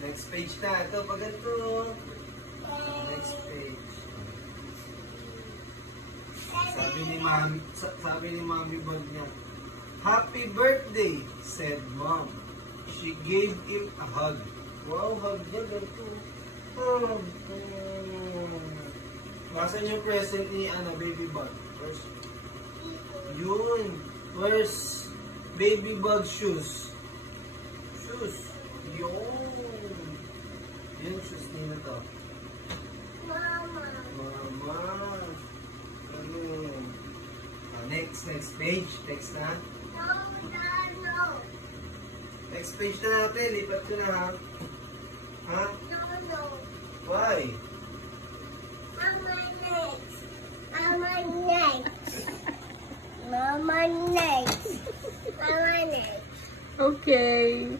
Next page na. Ito, pag ito. Next page. Sabi ni Mami Bag niya, "Happy birthday," said Mom. She gave him a hug. Wow, hug niya. Ganito. Nasaan yung present ni Baby Bug? Where's... Yun. Where's Baby Bug shoes? Shoes. Yun. Yun, shoes nila to. Mama. Ano? Next page. Next na. No. Next page na natin. Lipat ko na, ha? Ha? No. Why? Mama next. Okay.